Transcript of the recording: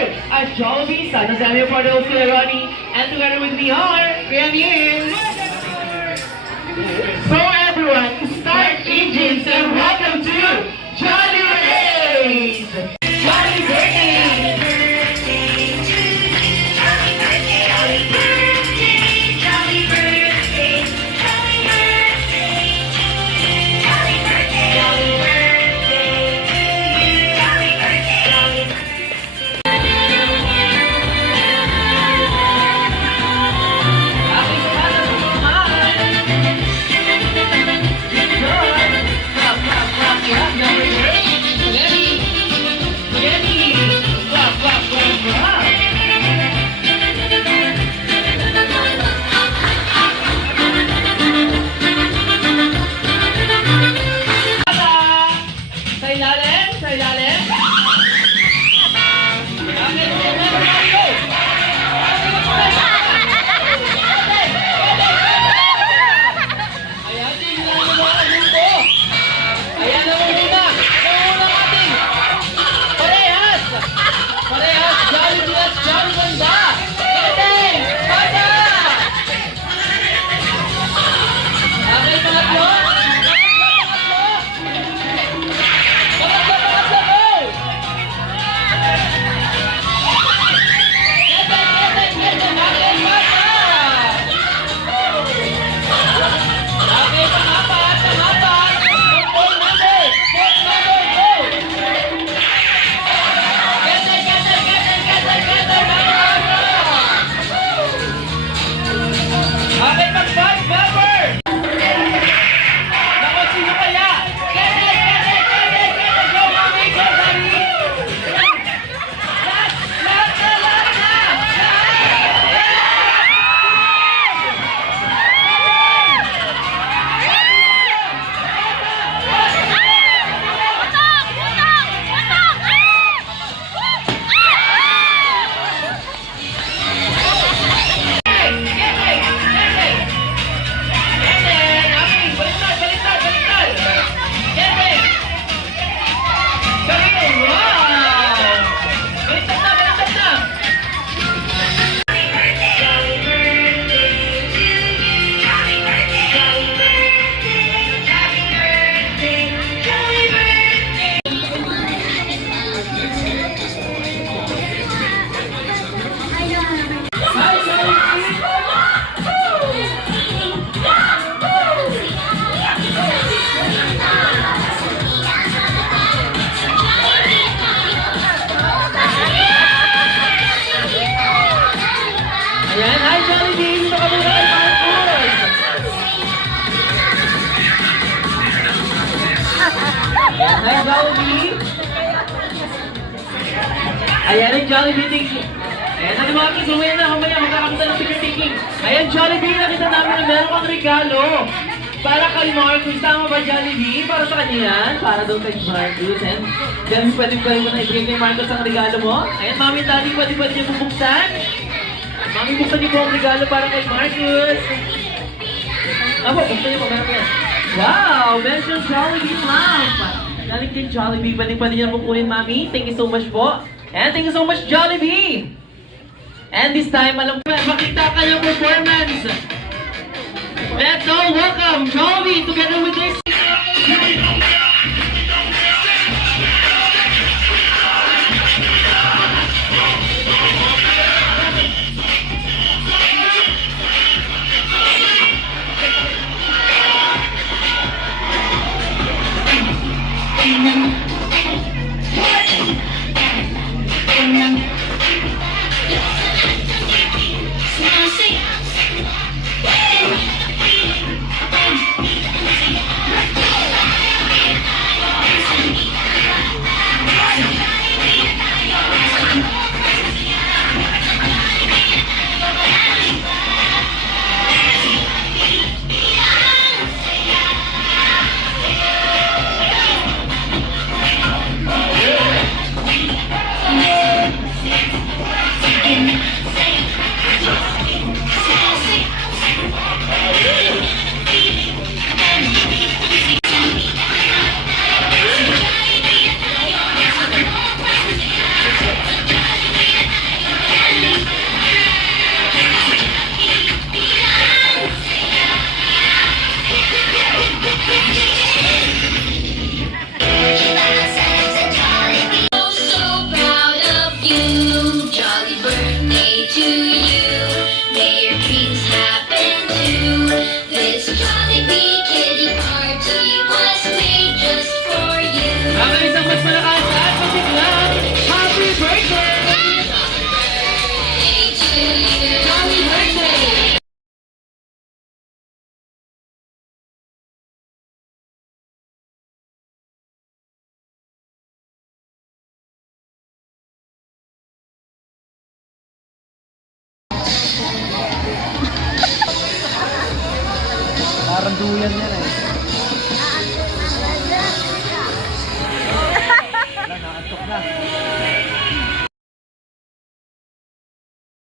here at Jollibee San Jose. I'm your partner, Kuya Ronnie, and together with me are Kuya Neil. So everyone, start engines and welcome to Jolly Race! Jolly Birthday! Ayan, hi Jollibee! Dito ka muna kay Marcos! Ayan, hi Jollibee! Ayan ang Jollibee! Ayan na mga kids, umaya na, magkakamusta ng picture taking. Ayan Jollibee, nakita namin na meron kang regalo para kay Marcos. Tama ba Jollibee? Para sa kanya yan? Para daw kay Marcos. And then, pwede mo na ibigay kay Marcos ang regalo mo. Ayan, mami, daddy, pwede niyo bubuksan. Mami, buksan niyo po ang regalo para kay Marcos. Abo, buksan niyo po, meron po yan. Wow! Meron siyang Jollibee lamp. Galing din Jollibee. Pwede niyo na kukunin, Mami. Thank you so much po. And thank you so much, Jollibee! And this time, alam ko, makita ka ng performance. Let's all welcome Jollibee together with this. duyan yan eh.